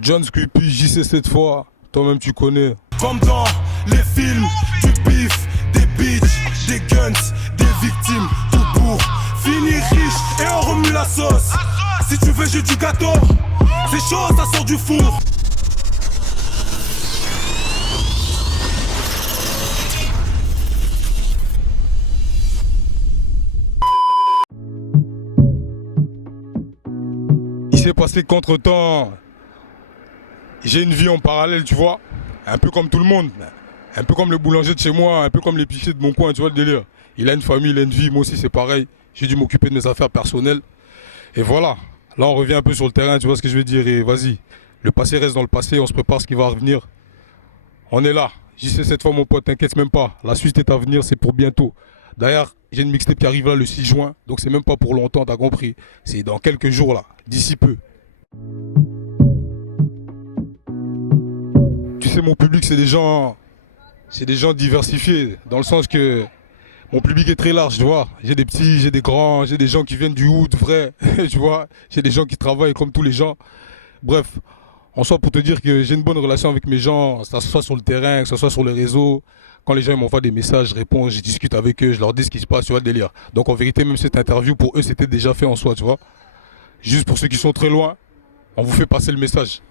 John Sculpey, JC cette fois, toi-même tu connais. Comme dans les films, du bif, des bitches, des guns, des victimes, tout pour finir riche et on remue la sauce. Si tu veux j'ai du gâteau, c'est chaud, ça sort du four. Il s'est passé qu'entre-temps, j'ai une vie en parallèle, tu vois. Un peu comme tout le monde. Un peu comme le boulanger de chez moi, un peu comme l'épicier de mon coin, tu vois le délire. Il a une famille, il a une vie, moi aussi c'est pareil. J'ai dû m'occuper de mes affaires personnelles. Et voilà. Là on revient un peu sur le terrain, tu vois ce que je veux dire. Et vas-y, le passé reste dans le passé, on se prépare ce qui va revenir. On est là. J'y sais cette fois mon pote, t'inquiète même pas. La suite est à venir, c'est pour bientôt. D'ailleurs, j'ai une mixtape qui arrive là le 6 juin. Donc c'est même pas pour longtemps, t'as compris. C'est dans quelques jours là, d'ici peu. Tu sais, mon public, c'est des gens diversifiés, dans le sens que mon public est très large, tu vois. J'ai des petits, j'ai des grands, j'ai des gens qui viennent du hood, vrai, tu vois. J'ai des gens qui travaillent comme tous les gens. Bref, en soi, pour te dire que j'ai une bonne relation avec mes gens, que ce soit sur le terrain, que ce soit sur les réseaux. Quand les gens m'envoient des messages, je réponds, je discute avec eux, je leur dis ce qui se passe, tu vois, le délire. Donc en vérité, même cette interview, pour eux, c'était déjà fait en soi, tu vois. Juste pour ceux qui sont très loin, on vous fait passer le message.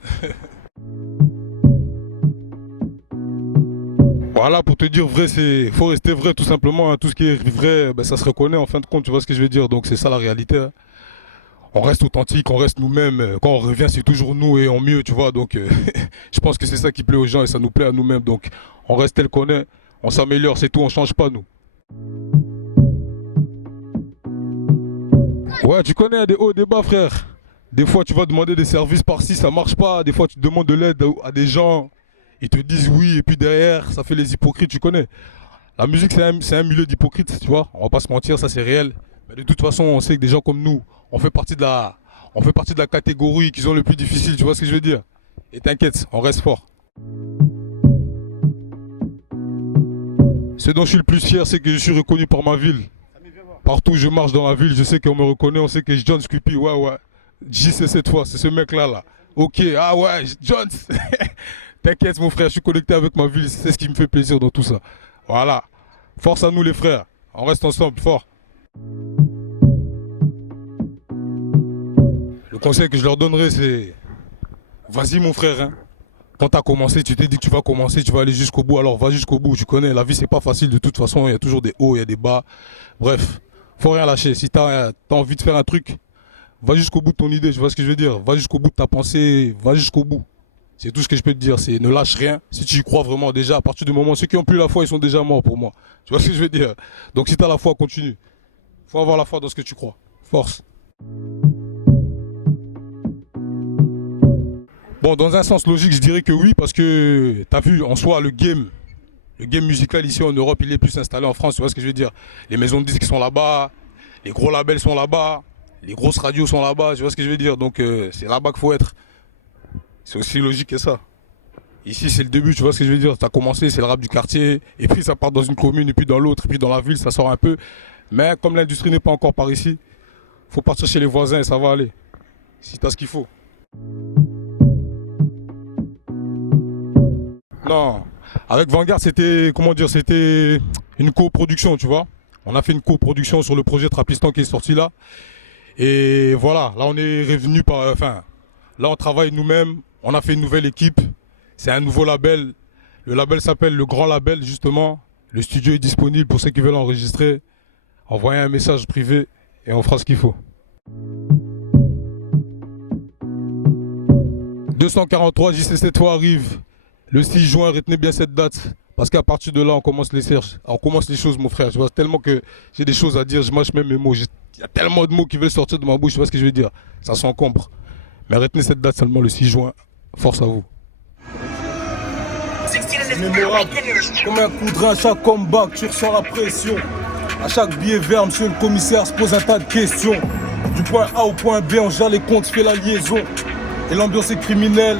Voilà, pour te dire vrai, faut rester vrai tout simplement. Hein. Tout ce qui est vrai, ben, ça se reconnaît en fin de compte, tu vois ce que je veux dire. Donc c'est ça la réalité. Hein. On reste authentique, on reste nous-mêmes. Quand on revient, c'est toujours nous et en mieux, tu vois. Donc je pense que c'est ça qui plaît aux gens et ça nous plaît à nous-mêmes. Donc on reste tel qu'on est, on s'améliore, c'est tout, on change pas nous. Ouais, tu connais des hauts, des bas, frère. Des fois, tu vas demander des services par-ci, ça marche pas. Des fois, tu demandes de l'aide à des gens. Ils te disent oui, et puis derrière, ça fait les hypocrites, tu connais. La musique, c'est un milieu d'hypocrites, tu vois. On va pas se mentir, ça c'est réel. Mais de toute façon, on sait que des gens comme nous, on fait partie de la catégorie qu'ils ont le plus difficile, tu vois ce que je veux dire. Et t'inquiète, on reste fort. Ce dont je suis le plus fier, c'est que je suis reconnu par ma ville. Partout où je marche dans la ville, je sais qu'on me reconnaît, on sait que je John Sculpey, ouais. JC cette fois, c'est ce mec-là, là. Ok, ah ouais, John. T'inquiète mon frère, je suis connecté avec ma ville, c'est ce qui me fait plaisir dans tout ça. Voilà. Force à nous les frères, on reste ensemble, fort. Le conseil que je leur donnerai c'est... Vas-y mon frère, hein. Quand t'as commencé, tu t'es dit que tu vas commencer, tu vas aller jusqu'au bout, alors va jusqu'au bout, tu connais, la vie c'est pas facile de toute façon, il y a toujours des hauts, il y a des bas. Bref, faut rien lâcher, si t'as envie de faire un truc, va jusqu'au bout de ton idée, tu vois ce que je veux dire. Va jusqu'au bout de ta pensée, va jusqu'au bout. C'est tout ce que je peux te dire, c'est ne lâche rien. Si tu y crois vraiment déjà, à partir du moment, ceux qui n'ont plus la foi, ils sont déjà morts pour moi. Tu vois ce que je veux dire? Donc si tu as la foi, continue. Faut avoir la foi dans ce que tu crois. Force. Bon, dans un sens logique, je dirais que oui, parce que tu as vu, en soi, le game musical ici en Europe, il est plus installé en France, tu vois ce que je veux dire? Les maisons de disques sont là-bas, les gros labels sont là-bas, les grosses radios sont là-bas, tu vois ce que je veux dire? Donc c'est là-bas qu'il faut être. C'est aussi logique que ça. Ici, c'est le début, tu vois ce que je veux dire. Tu as commencé, c'est le rap du quartier, et puis ça part dans une commune, et puis dans l'autre, et puis dans la ville, ça sort un peu. Mais comme l'industrie n'est pas encore par ici, faut partir chez les voisins et ça va aller. Si tu as ce qu'il faut. Non, avec Vanguard, c'était, comment dire, c'était une coproduction, tu vois. On a fait une coproduction sur le projet Trapistan qui est sorti là. Et voilà, là on est revenu par... Enfin, là on travaille nous-mêmes. On a fait une nouvelle équipe, c'est un nouveau label. Le label s'appelle Le Grand Label justement. Le studio est disponible pour ceux qui veulent enregistrer. Envoyez un message privé et on fera ce qu'il faut. 243 JC cette fois arrive. Le 6 juin, retenez bien cette date. Parce qu'à partir de là, on commence les choses. On commence les choses, mon frère. Tu vois, tellement que j'ai des choses à dire, je mâche même mes mots. Il y a tellement de mots qui veulent sortir de ma bouche, tu vois ce que je veux dire. Ça s'encombre. Mais retenez cette date seulement le 6 juin. Force à vous. Mémorable, comme un coup de rein à chaque comeback, tu ressens la pression. À chaque billet vert, monsieur le commissaire se pose un tas de questions. Du point A au point B, on gère les comptes, fait la liaison. Et l'ambiance est criminelle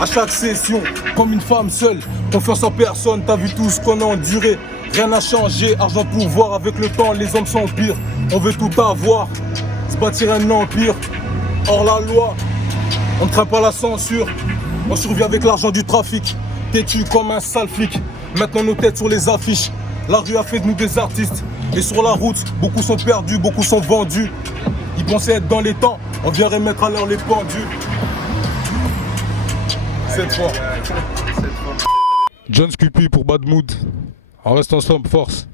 à chaque session. Comme une femme seule, confiance en personne, t'as vu tout ce qu'on a enduré. Rien n'a changé, argent pouvoir, avec le temps les hommes s'empirent. On veut tout avoir, se bâtir un empire, hors la loi. On ne craint pas la censure, on survit avec l'argent du trafic. Têtu comme un sale flic, maintenant nos têtes sur les affiches. La rue a fait de nous des artistes. Et sur la route, beaucoup sont perdus, beaucoup sont vendus. Ils pensaient être dans les temps, on vient remettre à l'heure les pendus. Cette fois. John Scupi pour Bad Mood. On reste ensemble, force.